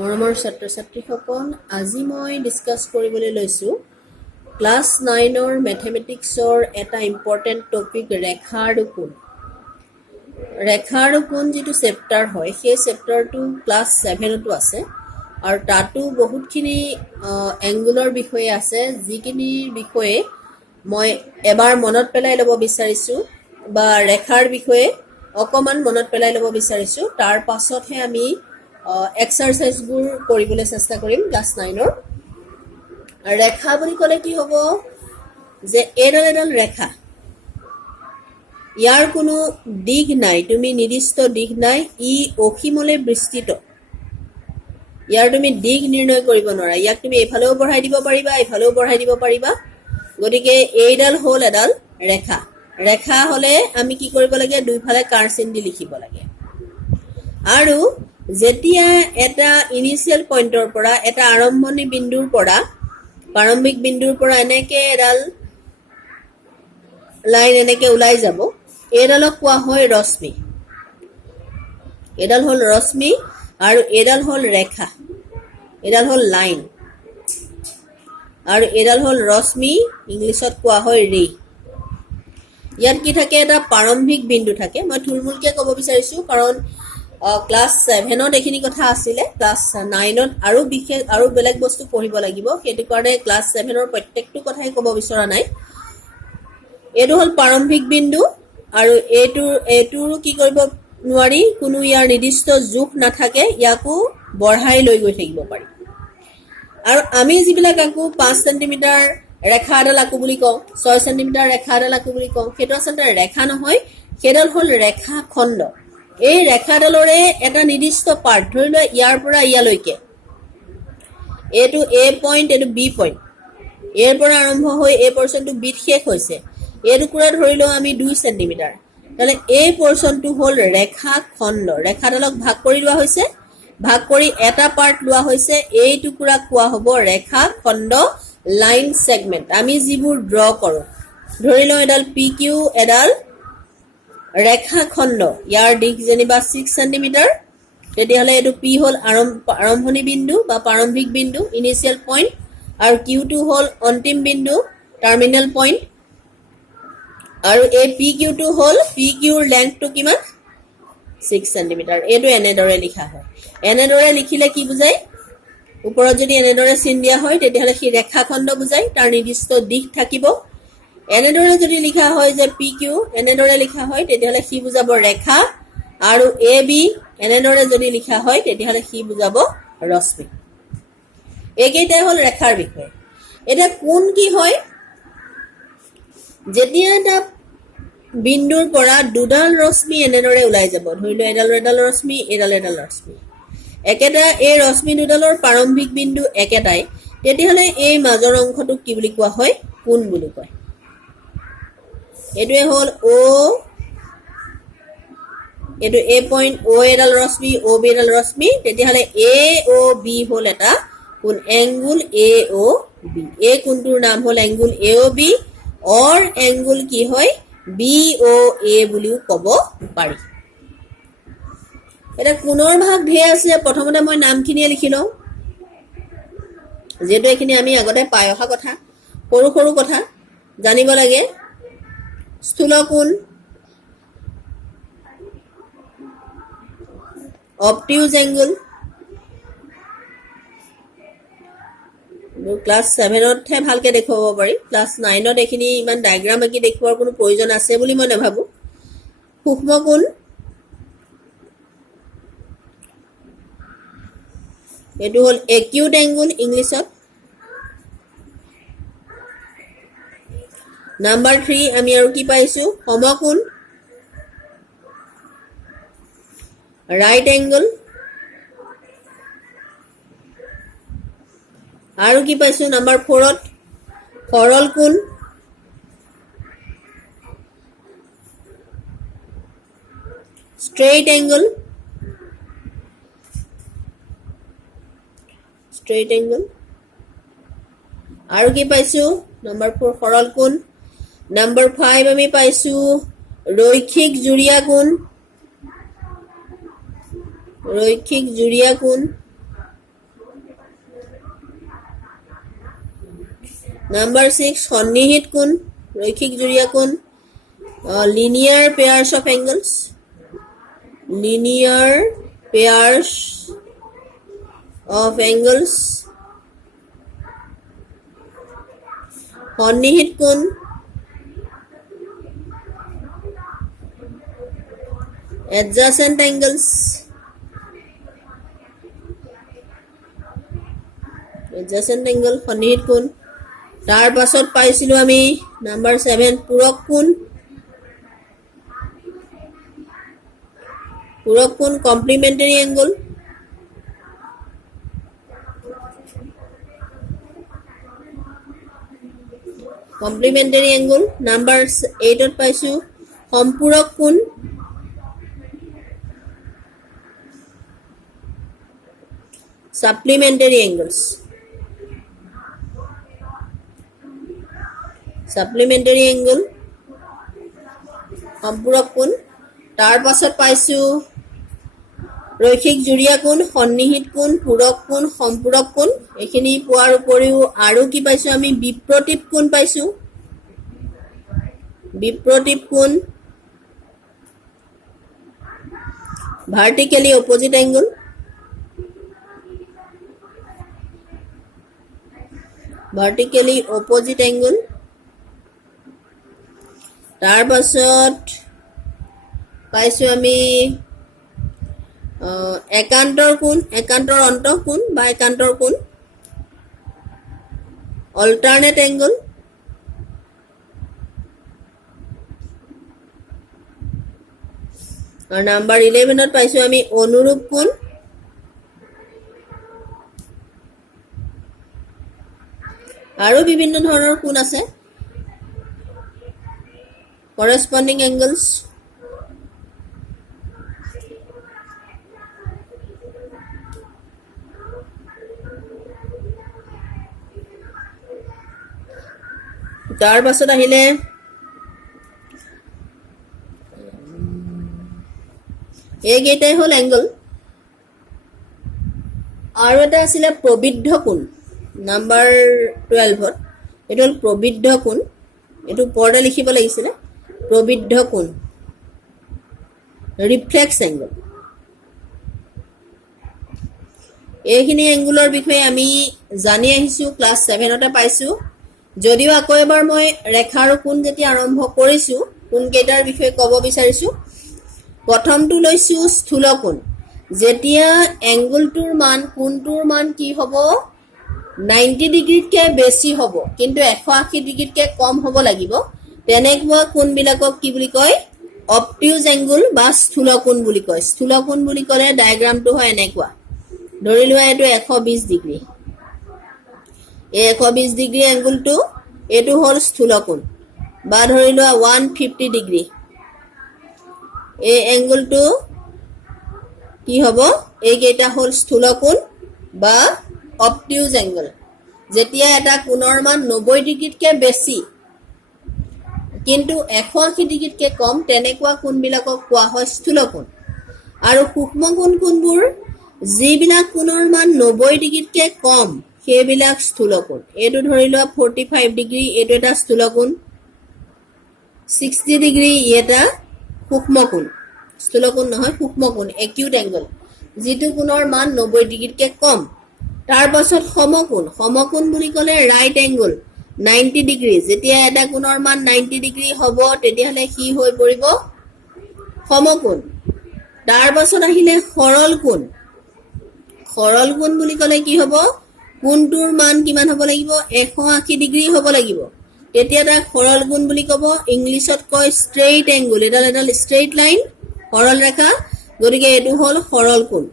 মৰমৰ ছাত্ৰ ছাত্ৰীসকল, আজি মই ডিছকাছ কৰিবলৈ লৈছোঁ ক্লাছ 9ৰ মেথমেটিক্সৰ এটা ইম্পৰ্টেণ্ট টপিক ৰেখা আৰু কোণ। ৰেখা আৰু কোণ যিটো চেপ্টাৰ হয়, সেই চেপ্টাৰটো ক্লাছ 7তো আছে আৰু তাতো বহুতখিনি এংগুলৰ বিষয়ে আছে, যিখিনিৰ বিষয়ে মই এবাৰ মনত পেলাই ল'ব বিচাৰিছোঁ বা ৰেখাৰ বিষয়ে অকণমান মনত পেলাই ল'ব বিচাৰিছোঁ। তাৰ পাছতহে আমি এক্সাৰচাইজবোৰ কৰিবলৈ চেষ্টা কৰিম ক্লাছ 9ৰ। ৰেখা বুলি ক'লে কি হ'ব যে এডাল এডাল ৰেখা, ইয়াৰ কোনো দিশ নাই, তুমি নিৰ্দিষ্ট দিশ নাই, ই অসীমলৈ বিস্তৃত। ইয়াৰ তুমি দিশ নিৰ্ণয় কৰিব নোৱাৰা, ইয়াক তুমি এইফালেও বঢ়াই দিব পাৰিবা, এইফালেও বঢ়াই দিব পাৰিবা। গতিকে এইডাল হ'ল এডাল ৰেখা। ৰেখা হ'লে আমি কি কৰিব লাগে, দুইফালে কাঁড়চিন দি লিখিব লাগে। আৰু যেতিয়া এটা ইনিচিয়েল পইণ্টৰ পৰা, এটা আৰম্ভণি বিন্দুৰ পৰা, প্ৰাৰম্ভিক বিন্দুৰ পৰা এনেকে এডাল লাইন এনেকে ওলাই যাব, এইডালক কোৱা হয় ৰশ্মি। এডাল হ'ল ৰশ্মি আৰু এডাল হ'ল ৰেখা, এডাল হ'ল লাইন আৰু এডাল হ'ল ৰশ্মি, ইংলিছত কোৱা হয় ৰে। ইয়াত কি থাকে, এটা প্ৰাৰম্ভিক বিন্দু থাকে। মই থুলমূলকৈ ক'ব বিচাৰিছোঁ কাৰণ ক্লাছ 7ত এইখিনি কথা আছিলে, ক্লাছ 9ত আৰু বিশেষ আৰু বেলেগ বস্তু পঢ়িব লাগিব, সেইটো কাৰণে ক্লাছ 7ৰ প্ৰত্যেকটো কথাই ক'ব বিচৰা নাই। এইটো হ'ল প্ৰাৰম্ভিক বিন্দু আৰু এইটোৰো কি কৰিব নোৱাৰি, কোনো ইয়াৰ নিৰ্দিষ্ট জোখ নাথাকে, ইয়াকো বঢ়াই লৈ গৈ থাকিব পাৰি। আৰু আমি যিবিলাক আঁকো 5 চেণ্টিমিটাৰ ৰেখা এডাল আঁকো বুলি কওঁ, 6 চেণ্টিমিটাৰ ৰেখা এডাল আঁকো বুলি কওঁ, সেইটো আচলতে ৰেখা নহয়, সেইডাল হ'ল ৰেখা খণ্ড। এই ৰেখাডালৰে এটা নিৰ্দিষ্ট পাৰ্ট, ধৰি লোৱা ইয়াৰ পৰা ইয়ালৈকে, এইটো এ পইণ্ট, এইটো বি পইণ্ট, এৰ পৰা আৰম্ভ হৈ এই পৰ্চনটো বিত শেষ হৈছে, এই টুকুৰা ধৰি লওঁ আমি 2 চেণ্টিমিটাৰ, তাহলে এই পৰ্চনটো হ'ল ৰেখা খণ্ড। ৰেখাডালক ভাগ কৰি লোৱা হৈছে, ভাগ কৰি এটা পাৰ্ট লোৱা হৈছে, এই টুকুৰা কোৱা হ'ব ৰেখা খণ্ড, লাইন ছেগমেণ্ট। আমি যিবোৰ ড্ৰ কৰোঁ, ধৰি লওঁ এডাল পি কিউ এডাল ৰেখা খণ্ড, ইয়াৰ দিশ যেনিবা 6 চেণ্টিমিটাৰ, তেতিয়াহ'লে এইটো পি হ'ল আৰম্ভণি বিন্দু বা প্ৰাৰম্ভিক বিন্দু, ইনিচিয়েল পইণ্ট, আৰু কিউটো হ'ল অন্তিম বিন্দু, টাৰ্মিনেল পইণ্ট। আৰু এই পি কিউটো হ'ল, পি কিউৰ লেংথটো কিমান, 6 চেণ্টিমিটাৰ। এইটো এনেদৰে লিখা হয়। এনেদৰে লিখিলে কি বুজায়, ওপৰত যদি এনেদৰে চিন দিয়া হয় তেতিয়াহ'লে সি ৰেখাখণ্ড বুজায়, তাৰ নিৰ্দিষ্ট দিশ থাকিব। এনেদৰে যদি লিখা হয় যে পি কিউ, এনেদৰে লিখা হয় তেতিয়াহ'লে সি বুজাব ৰেখা, আৰু এ বি এনেদৰে যদি লিখা হয় তেতিয়াহ'লে সি বুজাব ৰশ্মি। এইকেইটাই হ'ল ৰেখাৰ বিষয়ে। এতিয়া কোণ কি হয়, যেতিয়া এটা বিন্দুৰ পৰা দুডাল ৰশ্মি এনেদৰে ওলাই যাব, ধৰি লোৱা এডাল এডাল ৰশ্মি, এডাল এডাল ৰশ্মি, একেটা এই ৰশ্মি দুডালৰ প্ৰাৰম্ভিক বিন্দু একেটাই, তেতিয়াহ'লে এই মাজৰ অংশটোক কি বুলি কোৱা হয়, কোণ বুলি কয়। এইটোৱে হ'ল অ, এইটো এ পইণ্ট, অ এডাল ৰশ্মি, অ বি এডাল ৰশ্মি, তেতিয়াহ'লে এ অ বি হ'ল এটা কোণ, এংগুল এ অ বি। এই কোণটোৰ নাম হ'ল এংগুল এ অ বি, অৰ এংগুল কি হয়, বি অ এ বুলিও ক'ব পাৰি। এতিয়া কোণৰ ভাগ ঢেৰ আছে, প্ৰথমতে মই নামখিনিয়ে লিখি লওঁ, যিহেতু এইখিনি আমি আগতে পাই অহা কথা, সৰু সৰু কথা জানিব লাগে। স্থূল কোণ, অবটিউজ এংগুল, ক্লাছ 7তহে ভালকে দেখুৱাব পাৰি, ক্লাছ 9ত এইখিনি ইমান ডায়েগ্ৰাম আঁকি দেখুওৱাৰ কোনো প্ৰয়োজন আছে বুলি মই নাভাবোঁ। সূক্ষ্ম কোণ, এইটো হ'ল একিউট এংগুল ইংলিছত। নাম্বাৰ 3 আমি আৰু কি পাইছোঁ, সমকোণ, ৰাইট এংগল, আৰু কি পাইছোঁ নাম্বাৰ 4ত, সৰল কোণ, ষ্ট্ৰেইট এংগল, ষ্ট্ৰেইট এংগল, আৰু কি পাইছোঁ নাম্বাৰ 4 সৰল কোণ। নাম্বাৰ 5 আমি পাইছোঁ ৰৈখিক জুৰীয়া কোণ, ৰৈখিক জুৰীয়া কোণ, Number 6, সন্নিহিত কোণ, ৰৈখিক জুৰীয়া কোণ, linear pairs of angles, linear pairs of angles, সন্নিহিত কোণ, adjacent angles, adjacent angle, সন্নিহিত কোণ। তাৰ পাছত পাইছিলোঁ আমি নাম্বাৰ 7, পূৰক কোণ, পূৰক কোণ, complementary angle, complementary angle. Number 8ত পাইছোঁ সম্পূৰক কোণ, supplementary angles, supplementary angle, সম্পূৰক কোণ। তাৰ পাছত পাইছোঁ ৰৈখিক জুৰীয়া কোণ, সন্নিহিত কোণ, পূৰক কোণ, সম্পূৰক কোণ। এইখিনি পোৱাৰ উপৰিও আৰু কি পাইছোঁ আমি? বিপ্ৰতীপ কোণ পাইছোঁ, বিপ্ৰতীপ কোণ, vertically opposite angle, vertically opposite angle. তাৰ পাছত পাইছোঁ আমি একান্তৰ কোণ, একান্তৰ অন্তঃকোণ বা একান্তৰ কোণ, অল্টাৰনেট এংগল। আৰু নাম্বাৰ 11ত পাইছোঁ আমি অনুৰূপ কোণ, আৰু বিভিন্ন ধৰণৰ কোণ আছে, কৰেছপণ্ডিং এংগলছ। তাৰ পাছত আহিলে এইকেইটাই হ'ল এংগল। আৰু এটা আছিলে প্ৰবৃদ্ধ কোণ, নাম্বাৰ 12ত। এইটো হ'ল প্ৰবৃদ্ধ কোণ, এইটো ওপৰতে লিখিব লাগিছিলে, প্ৰবৃদ্ধ কোণ, ৰিফ্লেক্স এংগল। এইখিনি এংগুলৰ বিষয়ে আমি জানি আহিছোঁ, ক্লাছ 7তে পাইছোঁ। যদিও আকৌ এবাৰ মই ৰেখা আৰু কোণ যেতিয়া আৰম্ভ কৰিছোঁ, কোণকেইটাৰ বিষয়ে ক'ব বিচাৰিছোঁ। প্ৰথমটো লৈছোঁ স্থূল কোণ। যেতিয়া এংগুলটোৰ মান, কোণটোৰ মান কি হ'ব? 90 ডিগ্ৰীতকৈ বেছি হ'ব, কিন্তু 180 ডিগ্ৰীতকৈ কম হ'ব লাগিব। তেনেকুৱা কোণবিলাকক কি বুলি কয়? অবটিউজ এংগুল বা স্থূল কোণ বুলি কয়। স্থূল কোণ বুলি ক'লে ডায়েগ্ৰামটো হয় এনেকুৱা। ধৰি লোৱা এইটো 120 ডিগ্ৰী। এই 120 ডিগ্ৰী এংগুলটো, এইটো হ'ল স্থূল কোণ। বা ধৰি লোৱা 150 ডিগ্ৰী। এই এংগুলটো কি হ'ব? এইকেইটা হ'ল স্থূল কোণ বা অবটিউজ এংগল। যেতিয়া এটা কোণৰ মান 90 ডিগ্ৰীতকৈ বেছি কিন্তু 180 ডিগ্ৰীতকৈ কম, তেনেকুৱা কোণবিলাকক কোৱা হয় স্থূল কোণ। আৰু সূক্ষ্ম কোণ কোনবোৰ? যিবিলাক কোণৰ মান 90 ডিগ্ৰীতকৈ কম, সেইবিলাক স্থূল কোণ। এইটো ধৰি লোৱা 45 ডিগ্ৰী, এইটো এটা স্থূল কোণ। 60 ডিগ্ৰী, এটা সূক্ষ্ম কোণ। স্থূল কোণ নহয়, সূক্ষ্ম কোণ, একিউট এংগল, যিটো কোণৰ মান 90 ডিগ্ৰীতকৈ কম। তাৰ পাছত সমকোণ। সমকোণ বুলি ক'লে ৰাইট এংগল, 90 ডিগ্ৰী। যেতিয়া এটা কোণৰ মান 90 ডিগ্ৰী হ'ব, তেতিয়াহ'লে কি হৈ পৰিব? সমকোণ। তাৰ পাছত আহিলে সৰল কোণ। সৰল কোণ বুলি ক'লে কি হ'ব? কোণটোৰ মান কিমান হ'ব লাগিব? 180 ডিগ্ৰী হ'ব লাগিব। তেতিয়া তাক সৰল কোণ বুলি ক'ব। ইংলিছত কয় ষ্ট্ৰেইট এংগুল। এডাল এডাল ষ্ট্ৰেইট লাইন, সৰল ৰেখা, গতিকে এইটো হ'ল সৰল কোণ।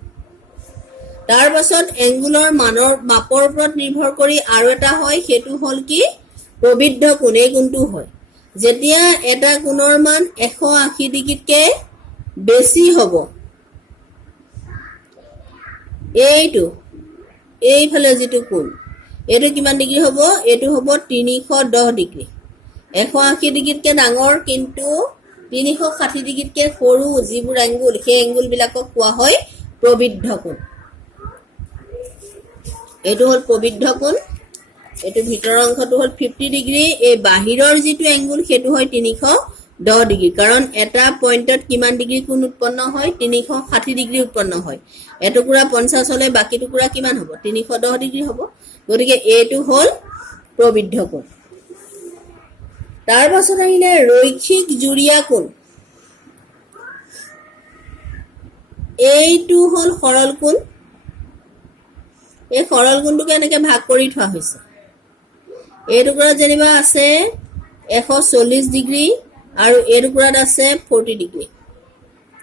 তাৰ পাছত এংগুলৰ মাপৰ ওপৰত নিৰ্ভৰ কৰি আৰু এটা হয়, সেইটো হ'ল কি? প্ৰবৃদ্ধ কোণ। এই কোণটো হয় যেতিয়া এটা কোণৰ মান 180 ডিগ্ৰীতকৈ বেছি হ'ব। এইফালে যিটো কোণ, এইটো কিমান ডিগ্ৰী হ'ব? এইটো হ'ব 310 ডিগ্ৰী। 180 ডিগ্ৰীতকৈ ডাঙৰ কিন্তু 360 ডিগ্ৰীতকৈ সৰু যিবোৰ এংগুল, সেই এংগুলবিলাকক কোৱা হয় প্ৰবৃদ্ধ কোণ। এইটো হ'ল প্ৰবৃদ্ধ কোণ। এইটো ভিতৰৰ অংশটো হ'ল 50 ডিগ্ৰী এই বাহিৰৰ যিটো এংগুল সেইটো হয় 310 ডিগ্ৰী কাৰণ এটা পইণ্টত কিমান ডিগ্ৰী কোণ উৎপন্ন হয় 360 ডিগ্ৰী উৎপন্ন হয় এটুকুৰা 50 হলে বাকি টুকুৰা কিমান হ'ব 310 ডিগ্ৰী হ'ব গতিকে এইটো হ'ল প্ৰবিদ্ধ কোণ তাৰ পাছত আহিলে ৰৈখিক জুৰীয়া কোণ এইটো হ'ল সৰল কোণ এই সৰল কোণটোকে এনেকে ভাগ কৰি থোৱা হৈছে এই টুকুৰা যেনিবা আছে 140 ডিগ্ৰী আৰু এই টুকুৰাত আছে 40 ডিগ্ৰী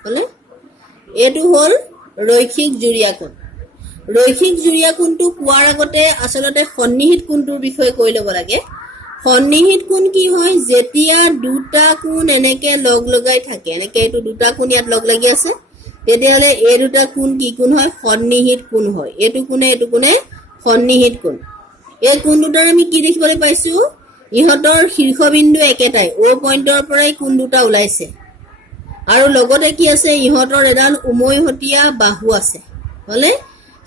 হলে এইটো হ'ল ৰৈখিক জুৰীয়া কোণ ৰৈখিক জুৰীয়া কোণটো কোৱাৰ আগতে আসলতে সন্নিহিত কোণটোৰ বিষয়ে কৈ ল'ব লাগে সন্নিহিত কোণ কি হয় যেতিয়া দুটা কোণ এনেকে লগ লগাই থাকে এনেকে এইটো দুটা কোণ ইয়াত লগ লাগি আছে তেতিয়াহলে এই দুটা কোণ কি কোণ হয় সন্নিহিত কোণ হয় এইটো কোণে সন্নিহিত কোণ এই কোণ দুটাৰ আমি কি দেখিবলৈ পাইছো ইহঁতৰ শীৰ্ষবিন্দু একেটাই O পইণ্টৰ পৰাই কোণ দুটা ওলাইছে আৰু লগতে কি আছে ইহঁতৰ এডাল উমৈহতীয়া বাহু আছে হলে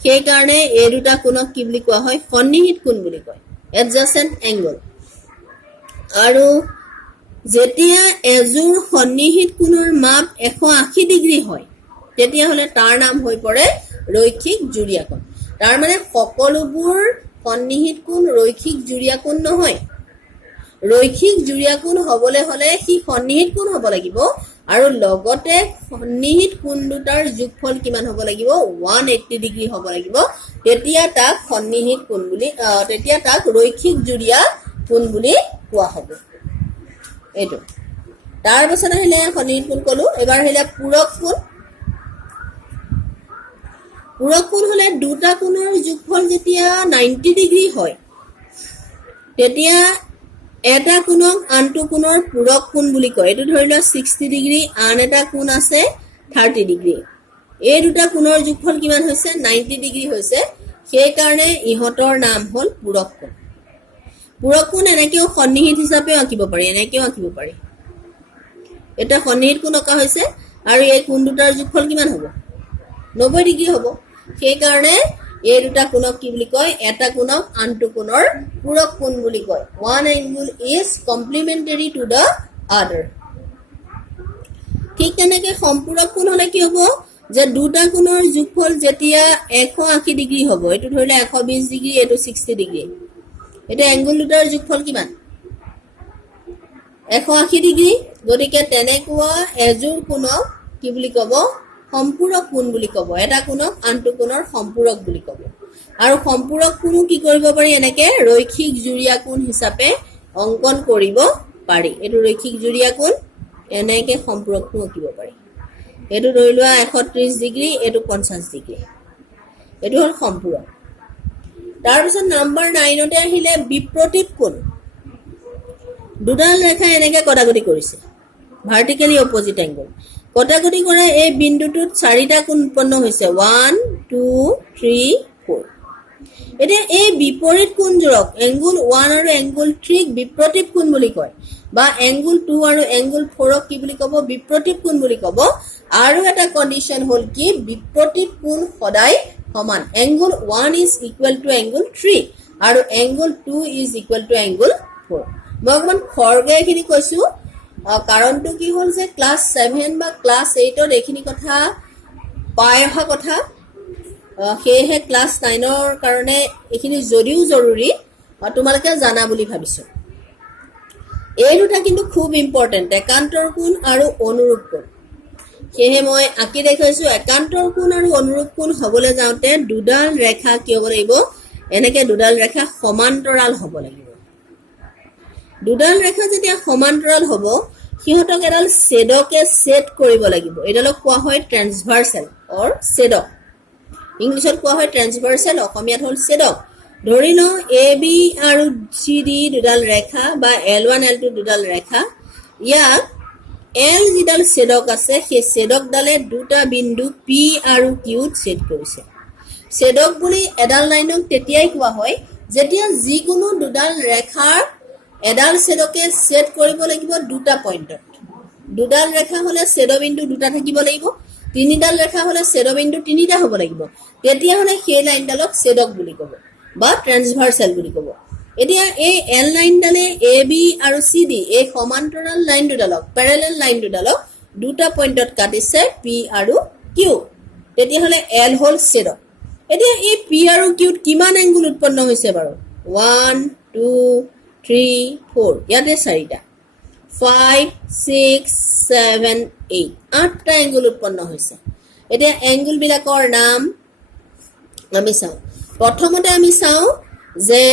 সেই কাৰণে এই দুটা কোণক কি বুলি কোৱা হয় সন্নিহিত কোণ বুলি কয় এডজাসেন্ট এংগল আৰু যেতিয়া এজোৰ সন্নিহিত কোণৰ মাপ 180 ডিগ্ৰী হয় তেতিয়াহলে তাৰ নাম হৈ পৰে ৰৈখিক জুৰীয়া কোণ তাৰ মানে সকলোবোৰ সন্নিহিত কোণ ৰৈখিক জুৰীয়া কোণ নহয় ৰৈখিক জুৰীয়া কোণ হ'বলৈ হলে সি সন্নিহিত কোণ হ'ব লাগিব আৰু লগতে সন্নিহিত কোণ দুটাৰ যোগফল কিমান হ'ব লাগিব 180 ডিগ্ৰী হ'ব লাগিব তেতিয়া তাক সন্নিহিত কোণ বুলি তেতিয়া তাক ৰৈখিক জুৰীয়া কোণ বুলি কোৱা হ'ব এইটো তাৰ পাছত আহিলে সন্নিহিত কোণ কলো এবাৰ আহিলে পূৰক কোণ পূৰক কোণ হলে দুটা কোণৰ যোগফল যেতিয়া 90 ডিগ্ৰী হয় তেতিয়া এটা কোণক আনটো কোণৰ পূৰক কোণ বুলি কয় এইটো ধৰি লোৱা 60 ডিগ্ৰী আন এটা কোণ আছে 30 ডিগ্ৰী এই দুটা কোণৰ যোগফল কিমান হৈছে 90 ডিগ্ৰী হৈছে সেই কাৰণে ইহঁতৰ নাম হ'ল পূৰক কোণ পূৰক কোণ এনেকেও সন্নিহিত হিচাপে আঁকিব পাৰি এনেকেও আঁকিব পাৰি এটা সন্নিহিত কোণ আঁকা হৈছে আৰু এই কোণ দুটাৰ যোগফল কিমান হ'ব 90 ডিগ্ৰী হ'ব সেই কাৰণে এই দুটা কোণক কি বুলি কয় এটা কোণক আনটো কোণৰ পূৰক কোণ বুলি কয় one angle is complementary to the other ঠিক তেনেকে সম্পূৰক কোণ হলে কি হ'ব যে দুটা কোণৰ যোগফল যেতিয়া 180 ডিগ্ৰী হ'ব এটো ধৰিলে 120 ডিগ্ৰী এটো 60 ডিগ্ৰী এটা এংগল দুটাৰ যোগফল কিমান 180 ডিগ্ৰী গতিকে তেনেকুৱা এজোৰ কোণক কি বুলি ক'ব সম্পূৰক কোণ বুলি ক'ব এটা কোণক আনটো কোণৰ সম্পূৰক বুলি ক'ব আৰু সম্পূৰক কোণো কি কৰিব পাৰি এনেকে ৰৈখিক জুৰীয়া কোণ হিচাপে অংকন কৰিব পাৰি এটো ৰৈখিক জুৰীয়া কোণ এনেকে সম্পূৰক কোণ আঁকিব পাৰি এটো ধৰি লোৱা 130 ডিগ্ৰী এটো 50 ডিগ্ৰী এটো হ'ল সম্পূৰক তাৰ পিছত নম্বৰ 9 তে আহিলে বিপ্ৰতীপ কোণ দুডাল ৰেখা এনেকে কটাকটি কৰিছে ভাৰ্টিকেলি অপজিট এংগল কটাকটি কৰা এই বিন্দুটোত চাৰিটা কোণ উৎপন্ন হৈছে 1 2 3 4 এতিয়া এই বিপৰীত কোণজোৰক এংগল 1 আৰু এংগল 3 ক বিপ্ৰতীপ কোণ বুলি কয় বা এংগল 2 আৰু এংগল 4 ক কি বুলি ক'ব বিপ্ৰতীপ কোণ বুলি ক'ব আৰু এটা কন্ডিশন হ'ল কি বিপ্ৰতীপ কোণ সদায় সমান angle 1 is equal to angle 3 আৰু angle 2 is equal to angle 4 মই অকমান খৰগে এখিনি কৈছো কাৰণটো কি হ'ল যে ক্লাস 7 বা ক্লাস 8 ৰ এখিনি কথা পাই অহা কথা সেয়েহে ক্লাস 9 ৰ কাৰণে এখিনি যদিও জৰুৰী তোমালোকে জানা বুলি ভাবিছো এই দুটা কিন্তু খুব ইম্পৰ্টেন্ট একান্তৰ কোণ আৰু অনুৰূপ কোণ সেয়ে মই আঁকি দেখাইছো একান্তৰ কোণ আৰু অনুৰূপ কোণ হ'বলৈ যাওঁতে দুডাল ৰেখা কি হ'ব লাগিব এনেকে দুডাল ৰেখা সমান্তৰাল হ'ব লাগিব দুডাল ৰেখা যেতিয়া সমান্তৰাল হ'ব সিহঁতক এডাল ছেদকে ছেদ কৰিব লাগিব এডালক কোৱা হয় ট্ৰান্সভাৰ্সাল অৰ ছেদক ইংলিছত কোৱা হয় ট্ৰান্সভাৰ্সাল অসমীয়াত হ'ল ছেদক ধৰি লওঁ AB আৰু CD দুডাল ৰেখা বা L1 L2 দুডাল ৰেখা ইয়াক L যিডাল ছেদক আছে সেই ছেদকডালে দুটা বিন্দু P আৰু Q ত ছেদ কৰিছে ছেদক বুলি এডাল লাইনক তেতিয়াই কোৱা হয় যেতিয়া যিকোনো দুডাল ৰেখাৰ এডাল ছেদকে ছেদ কৰিব লাগিব দুটা পইণ্টত দুডাল ৰেখা হলে ছেদবিন্দু দুটা থাকিব লাগিব তিনিডাল ৰেখা হলে ছেদবিন্দু তিনিটা হ'ব লাগিব তেতিয়া হলে সেই লাইনডালক ছেদক বুলি ক'ব বা ট্ৰান্সভাৰ্সাল বুলি ক'ব এতিয়া এই এল লাইনডালে এ বি আৰু চি ডি এই সমান্তৰাল লাইন দুডালক পেৰেলেল লাইন দুডালক দুটা পইণ্টত কাটিছে পি আৰু কিউ। তেতিয়াহ'লে এল হ'ল ছেদক। এতিয়া এই পি আৰু কিউত কিমান এংগুল উৎপন্ন হৈছে বাৰু? 1 2 3 4 ইয়াতে 4টা 5 6 7 8 8টা এংগুল উৎপন্ন হৈছে। এতিয়া এংগুলবিলাকৰ নাম আমি চাওঁ। প্ৰথমতে আমি চাওঁ যে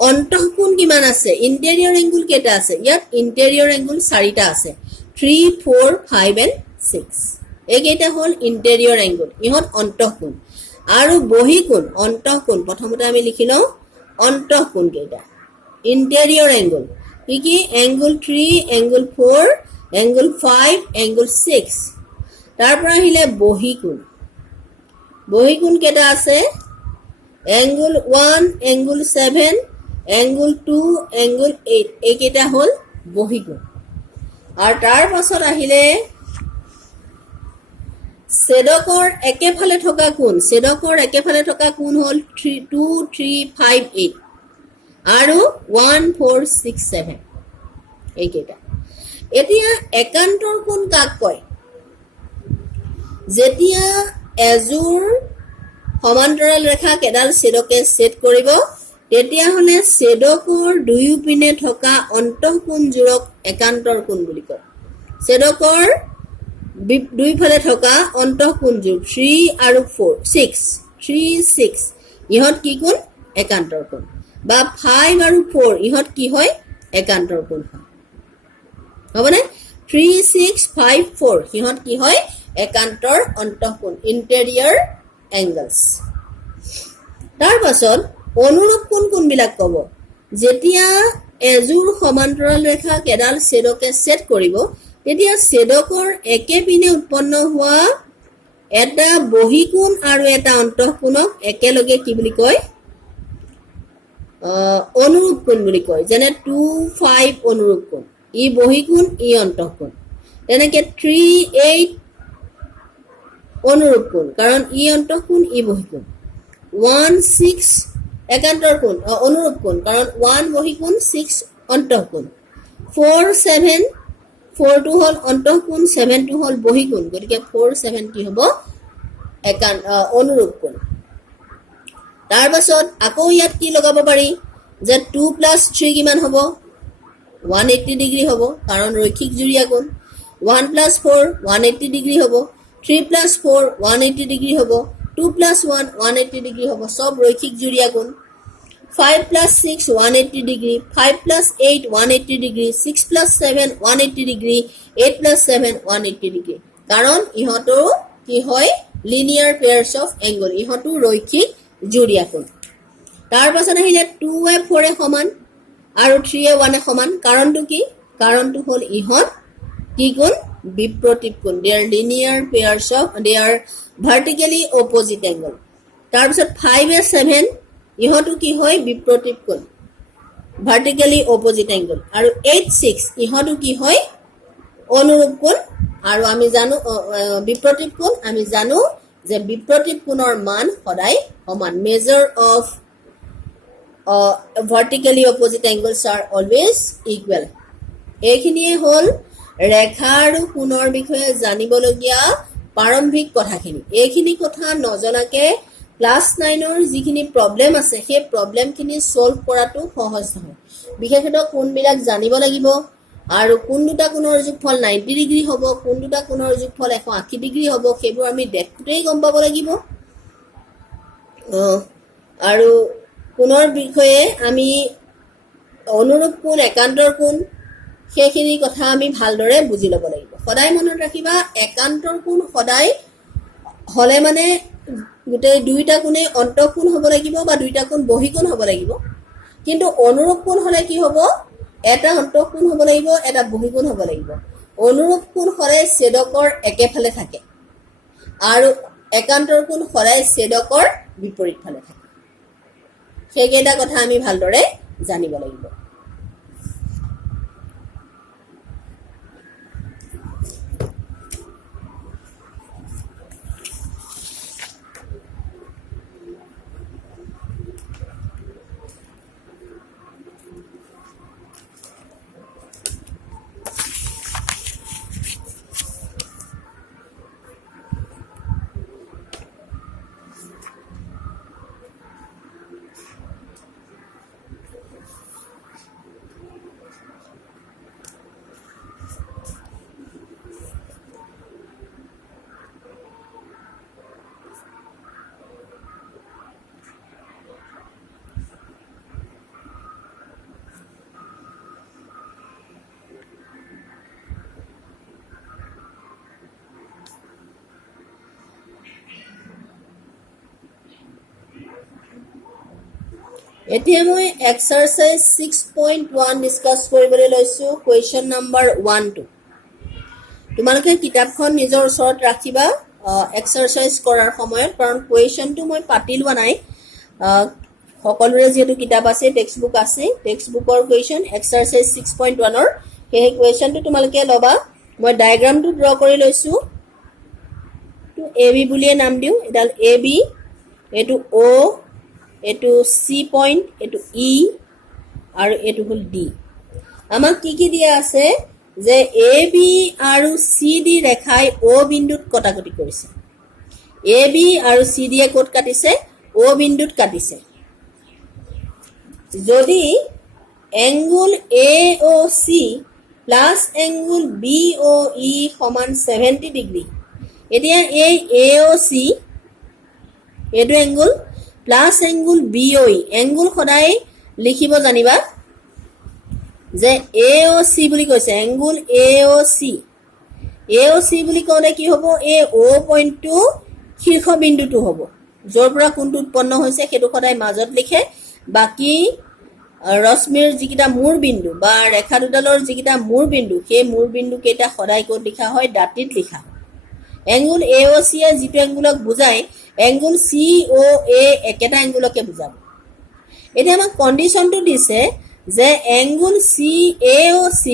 অন্তঃকোণ কিমান আছে, ইণ্টেৰিয়ৰ এংগুল কেইটা আছে। ইয়াত ইণ্টেৰিয়ৰ এংগুল 4টা আছে, 3 4 5 and 6। এইকেইটা হ'ল ইণ্টেৰিয়ৰ এংগুল, ইহঁত অন্তঃকোণ। আৰু বহিকোণ অন্তঃকোণ প্ৰথমতে আমি লিখি লওঁ অন্তঃকোণ কেইটা। ইণ্টেৰিয়ৰ এংগুল কি কি? Angle 3 angle 4 angle 5 angle 6। তাৰ পৰা আহিলে বহিকোণ। বহিকোণ কেইটা আছে? Angle 1 angle 7 angle 2 angle 8। এইকেইটা হ'ল বহিকোণ। আৰু তাৰ পাছত আহিলে ছেদকৰ একেফালে থকা কোণ। ছেদকৰ একেফালে থকা কোণ হ'ল 2 3 5 8 আৰু 1 4 6 7। এইকেইটা। এতিয়া একান্তৰ কোণ কাক কয়? যেতিয়া এযোৰ সমান্তৰাল ৰেখাক এডাল ছেদকে ছেদ কৰিব, তেতিয়াহ'লে ছেদকৰ দুয়ো পিনে থকা অন্তঃকোণযোৰক একান্তৰ কোণ বুলি কয়। ছেদকৰ দুইফালে থকা অন্তঃকোণযোৰ 3 আৰু 4 6 3 6 ইহঁত কি কোণ? একান্তৰ কোণ। বা 5 আৰু 4 ইহঁত কি হয়? একান্তৰ কোণ হয়। হ'বনে? 3 6 5 4 সিহঁত কি হয়? একান্তৰ অন্তঃকোণ, ইণ্টেৰিয়ৰ এংগলছ। তাৰ পাছত অনুৰূপ কোণ কোনবিলাক ক'ব? যেতিয়া এযোৰ সমান্তৰাল ৰেখাক এডাল ছেদকে ছেদ কৰিব, তেতিয়া ছেদকৰ একেপিনে উৎপন্ন হোৱা এটা বহিকোণ আৰু এটা অন্তঃকোণক একেলগে কি বুলি কয়? অনুৰূপ কোণ বুলি কয়। যেনে 2 5 অনুৰূপ কোণ, ই বহিকোণ ই অন্তঃকোণ। তেনেকে 3 8 অনুৰূপ কোণ, কাৰণ ই অন্তঃকোণ ই বহিকোণ। 1 6 একান্তৰ কোণ অনুৰূপ কোণ, কাৰণ 1 বহিকোণ 6 অন্তঃকোণ। 4 7 4টো হ'ল অন্তঃকোণ, 7টো হ'ল বহিকোণ। গতিকে 4 7 কি হ'ব? অনুৰূপ কোণ। তাৰ পাছত আকৌ ইয়াত কি লগাব পাৰি যে 2 + 3 কিমান হ'ব? 180 ডিগ্ৰী হ'ব, কাৰণ ৰৈখিক জুৰীয়া কোণ। 1 + 4 180 ডিগ্ৰী হ'ব। 3 + 4 180 ডিগ্ৰী হ'ব। 2 + 1 180 ডিগ্ৰী হ'ব, চব ৰৈখিক জুৰীয়া কোণ। 5 + 6 180 ডিগ্ৰী, 5 + 8 180 ডিগ্ৰী, 6 + 7 180 ডিগ্ৰী, 8 + 7 180 ডিগ্ৰী। কাৰণ ইহঁতো কি হয়? লিনিয়াৰ পেয়াৰ্ছ অফ এংগল, ইহঁতো ৰৈখিক জুৰীয়া কোণ। তাৰ পাছত আহিলে 2 4 সমান আৰু 3 1 সমান। কাৰণটো কি? কাৰণটো হ'ল ইহঁত কি কোণ? বিপ্ৰতীপ কোণ। They are linear pairs of, they are vertically opposite angle. তাৰপিছত 5 7 ইহঁতো কি হয়? বিপ্ৰতীপ কোণ, ভাৰ্টিকেলি অপজিট এংগল। আৰু 8 6 ইহঁতো কি হয়? অনুৰূপ কোণ। আৰু আমি জানো বিপ্ৰতীপ কোণ, আমি জানো যে বিপ্ৰতীপ কোণৰ মান সদায় সমান। Major of vertically opposite angles R always equal. এইখিনিয়ে হ'ল ৰেখা আৰু কোণৰ বিষয়ে জানিবলগীয়া প্ৰাৰম্ভিক কথাখিনি। এইখিনি কথা নজনাকে ক্লাছ 9ৰ যিখিনি প্ৰব্লেম আছে, সেই প্ৰব্লেমখিনি ছল্ভ কৰাটো সহজ নহয়। বিশেষতঃ কোণবিলাক জানিব লাগিব। আৰু কোন দুটা কোণৰ যোগফল 90 ডিগ্ৰী হ'ব, কোন দুটা কোণৰ যোগফল 180 ডিগ্ৰী হ'ব, সেইবোৰ আমি দেখোঁতেই গম পাব লাগিব। আৰু কোণৰ বিষয়ে আমি অনুৰূপ কোণ, একান্তৰ কোণ, সেইখিনি কথা আমি ভালদৰে বুজি ল'ব লাগিব। সদায় মনত ৰাখিবা, একান্তৰ কোণ সদায় হ'লে মানে গোটেই দুইটা কোণেই অন্তঃকোণ হ'ব লাগিব বা দুইটা কোণ বহিকোণ হ'ব লাগিব। কিন্তু অনুৰূপ কোণ হ'লে কি হ'ব? এটা অন্তঃকোণ হ'ব লাগিব, এটা বহিকোণ হ'ব লাগিব। অনুৰূপ কোণ সদায় ছেদকৰ একেফালে থাকে আৰু একান্তৰ কোণ সদায় ছেদকৰ বিপৰীত ফালে থাকে। সেইকেইটা কথা আমি ভালদৰে জানিব লাগিব। এতিয়া মই এক্সাৰসাইজ 6.1 ডিসকাস কৰিবলৈ লৈছো কুৱেশ্যন নম্বৰ 1 টো তোমালোকে কিতাপখন নিজৰ ওচৰত ৰাখিবা এক্সাৰসাইজ কৰাৰ সময়ত কাৰণ কুৱেশ্যনটো মই পাতি লোৱা নাই সকলোৰে যেটো কিতাপ আছে টেক্সট বুক আছে টেক্সট বুকৰ কুৱেশ্যন এক্সাৰসাইজ 6.1 ৰ সেই কুৱেশ্যনটো তোমালোকে লবা মই ডায়াগ্ৰামটো ড্ৰ কৰি লৈছো তো AB বুলিয়ে নাম দিও এডাল AB এটো O এটো C পইণ্ট এটো E আৰু এটো হল D আমাক কি দিয়া আছে যে AB আৰু CD ৰেখাই O বিন্দুত কটাকটি কৰিছে AB আৰু CD এ কোট কাটিছে O বিন্দুত কাটিছে যদি angle AOC plus angle BOE সমান 70 ডিগ্ৰী এতিয়া এই AOC এটো angle plus angle BOE angle সদায় লিখিব জানিবা যে AOC বুলি কৈছে এংগুল AOC বুলি ক'লে কি হ'ব এই O পইণ্টটো শীৰ্ষ বিন্দুটো হ'ব যৰ পৰা কোণটো উৎপন্ন হৈছে সেইটো সদায় মাজত লিখে বাকি ৰশ্মিৰ যিকিটা মূৰ বিন্দু বা ৰেখা দুডালৰ যিকিটা মূৰ বিন্দু সেই মূৰ বিন্দু কেইটা সদায় ক'ত লিখা হয় দাঁতিত লিখা এংগুল AOC এ যিটো এংগুলক বুজায় এংগুল COA একেটা এংগুলকে বুজাব এতিয়া আমাক কন্ডিশনটো দিছে যে angle CAOC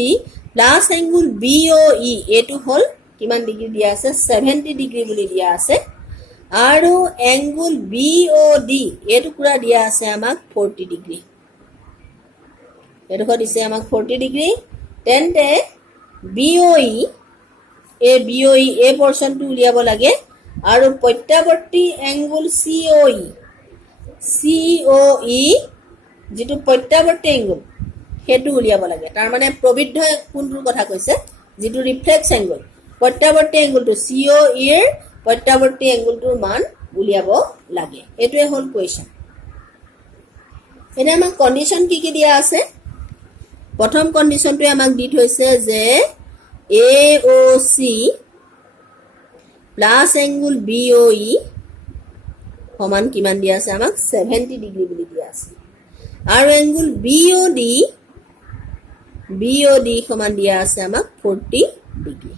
plus angle BOE এটো হল কিমান ডিগ্ৰী দিয়া আছে 70 ডিগ্ৰী বুলি দিয়া আছে আৰু এংগুল BOD এটো পুৰা দিয়া আছে আমাক 40 ডিগ্ৰী এটো দিছে আমাক 40 ডিগ্ৰী তেন্তে BOE এই পোৰশনটো উলিয়াব লাগে আৰু প্ৰত্যাৱৰ্তী এংগুল COE যেটো প্ৰত্যাৱৰ্তী এংগুল হেতু উলিয়াব লাগে তাৰ মানে প্ৰবিদ্ধ কোণটোৰ কথা কৈছে যেটো ৰিফ্লেক্স এংগুল প্ৰত্যাৱৰ্তী এংগুলটো COE এৰ প্ৰত্যাৱৰ্তী এংগুলটোৰ মান উলিয়াব লাগে এটোৱে হল কোৱেশ্চন এনে আমাক কন্ডিশন কি দিয়া আছে প্ৰথম কন্ডিশনটো আমাক দি থৈছে যে AOC প্লাস এংগুল BOE সমান কিমান দিয়া আছে আমাক 70 ডিগ্ৰী বুলি দিয়া আছে আৰু এংগুল BOD সমান দিয়া আছে আমাক 40 ডিগ্ৰী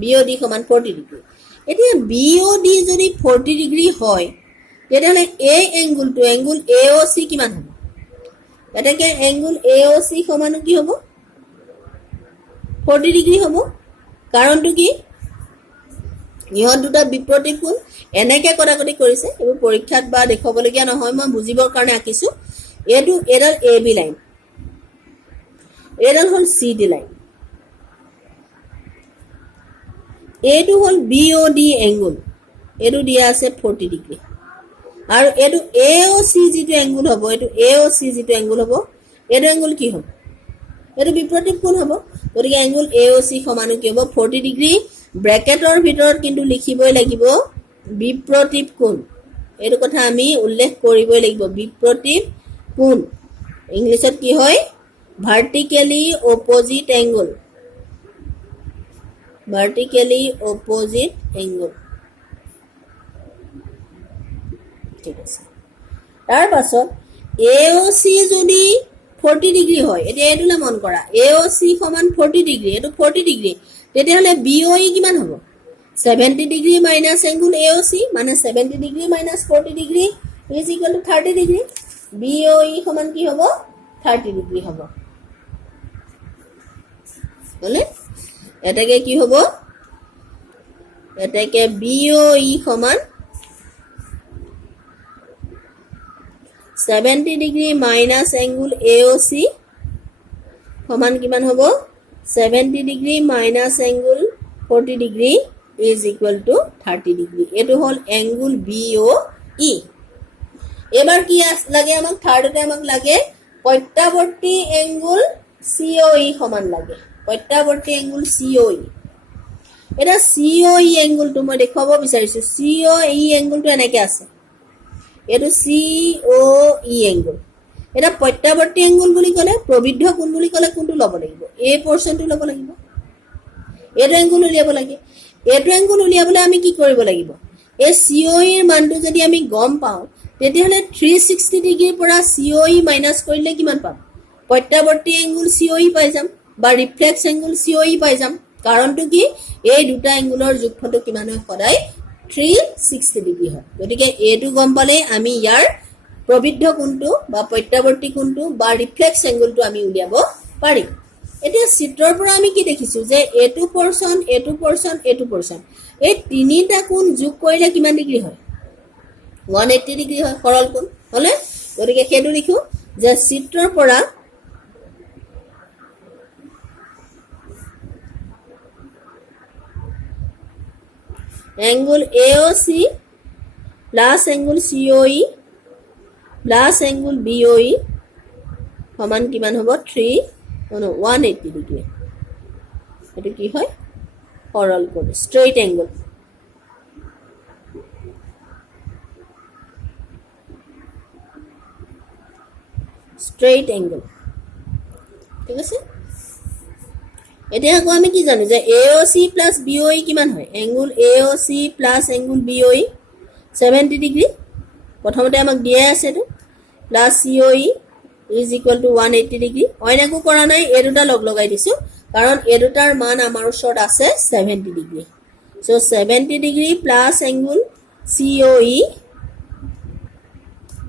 BOD সমান 40 ডিগ্ৰী এতিয়া BOD যদি 40 ডিগ্ৰী হয় তেতিয়াহলে এই এংগুলটো এংগুল AOC কিমান হ'ব এটাকে এংগুল AOC সমান কি হ'ব 40 ডিগ্ৰী হ'ব কাৰণটো কি ইহত দুটা বিপৰীত কোণ এনেকে কটাকটি কৰিছে এই পৰীক্ষাত বা দেখুৱাবলগীয়া নহয় মই বুজিবৰ কাৰণে আকিছো এটো এডাল AB লাইন এডাল হল CD লাইন এটো হল BOD এংগুল এটো দিয়া আছে 40 ডিগ্ৰী আৰু এটো AOC যেটো এংগুল হ'ব এটো AOC যেটো এংগুল হ'ব এটো এংগুল কি হ'ব এটো বিপৰীত কোণ হ'ব গতিকে এংগুল AOC সমান কি হ'ব 40 ডিগ্ৰী ব্ৰেকেটৰ ভিতৰত কিন্তু লিখিবই লাগিব বিপৰীত কোণ এটো কথা আমি উল্লেখ কৰিবই লাগিব বিপৰীত কোণ ইংলিছত কি হয় ভাৰ্টিক্যালি অপোজিট এংগুল ঠিক আছে তাৰ পাছত AOC যদি 40 ডিগ্ৰী হয় এতিয়া এটোলে মন কৰা AOC সমান 40 ডিগ্ৰী এটো 40 ডিগ্ৰী তেতিয়াহলে BOE কিমান হ'ব 70 ডিগ্ৰী মাইনাস এংগুল AOC মানে 70 degree minus 40 degree is equal to 30 degree BOE সমান কি হ'ব 30 ডিগ্ৰী হ'ব বলে এটাকে কি হ'ব এটাকে BOE সমান 70 ডিগ্ৰী মাইনাস এংগুল AOC সমান কিমান হ'ব 70 degree minus angle 40 degree is equal to 30 degree এটো হল এংগুল BOE এবাৰ কি লাগে আমাক থাৰ্ডতে আমাক লাগে প্ৰত্যাৱৰ্তী এংগুল COE সমান লাগে প্ৰত্যাৱৰ্তী এংগুল COE এটা COE এংগুলটো মই দেখুৱাব বিচাৰিছো COE এংগুলটো এনেকে আছে এটো COE এংগুল এটা প্ৰত্যাৱৰ্তী এংগুল বুলি ক'লে প্ৰবিদ্ধ কোণ বুলি ক'লে কোনটো ল'ব লাগিব এই পোৰশনটো ল'ব লাগিব এটো এংগুল উলিয়াব লাগে এটো এংগুল উলিয়াবলৈ আমি কি কৰিব লাগিব এই COE এৰ মানটো যদি আমি গম পাও তেতিয়াহ'লে 360 ডিগ্ৰীৰ পৰা COE মাইনাছ কৰিলে কিমান পাম প্ৰত্যাৱৰ্তী এংগুল COE পাই যাম বা ৰিফ্লেক্স এংগুল COE পাই যাম কাৰণটো কি এই দুটা এংগুলৰ যোগফলটো কিমান হয় সদায় 360 ডিগ্ৰী হয় গতিকে এটো গম পালে আমি ইয়াৰ প্ৰবিদ্ধ কোণটো বা প্ৰত্যাৱৰ্তী কোণটো বা ৰিফ্লেক্স এংগুলটো আমি উলিয়াব পাৰিম এতিয়া চিত্ৰৰ পৰা আমি কি দেখিছো যে এটো পোৰশন এই তিনিটা কোণ যোগ কৰিলে কিমান ডিগ্ৰী হয় 180 ডিগ্ৰী হয় সৰল কোণ হলে গতিকে সেইটো লিখো যে চিত্ৰৰ পৰা angle AOC plus angle COE plus angle BOE সমান কিমান হ'ব 180 ডিগ্ৰী এটো কি হয় সৰল কোণ straight angle ঠিক আছে এতিয়া আকৌ আমি কি জানো যে AOC plus BOE কিমান হয় angle AOC plus angle BOE 70 degree প্ৰথমতে আমাক দিয়া আছে এটো plus COE is equal to 180 degree অইনাকো কৰা নাই এই দুটা লগ লগাই দিছো কাৰণ এই দুটাৰ মান আমাৰ ওচৰত আছে 70 degree so 70 degree plus angle COE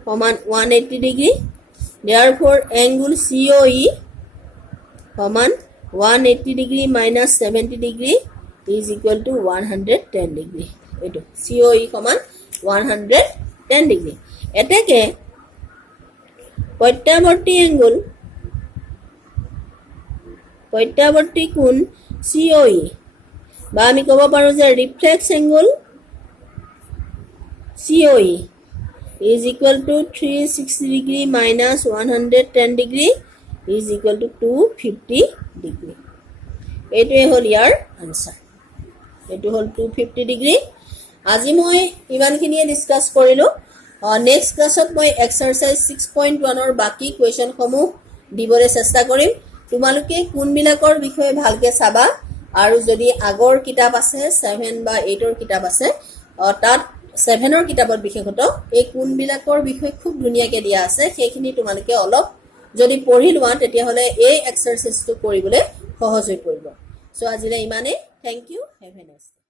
সমান 180 ডিগ্ৰী therefore angle COE সমান 180 degree minus 70 degree is equal to 110 degree eto COE সমান 110 degree এটাকে প্ৰত্যাৱৰ্তী কোণ COE বা আমি ক'ব পাৰো যে reflex angle COE is equal to 360 degree minus 110 degree is equal to 250 degree এইটোৱে হল ইয়াৰ আনসাৰ এইটো হল 250 ডিগ্ৰী আজি মই ইমানখিনিয়ে ডিসকাস কৰিলো নেক্সট ক্লাছত মই এক্সাৰসাইজ 6.1 ৰ বাকি কোৱেশ্চন সমূহ দিবলৈ চেষ্টা কৰিম তোমালোকে কোনবিলাকৰ বিষয়ে ভালকে চাবা আৰু যদি আগৰ কিতাপ আছে 7 বা 8 ৰ কিতাপ আছে তাত 7 ৰ কিতাপত বিশেষত এই কোনবিলাকৰ বিষয়ে খুব ধুনীয়াকে দিয়া আছে সেইখিনি তোমালোকে অলপ যদি পঢ়ি লোৱা তেতিয়া হলে এই এক্সাৰসাইজটো কৰিবলৈ সহজ হৈ পৰিব সো আজিলৈ ইমানে thank you have a nice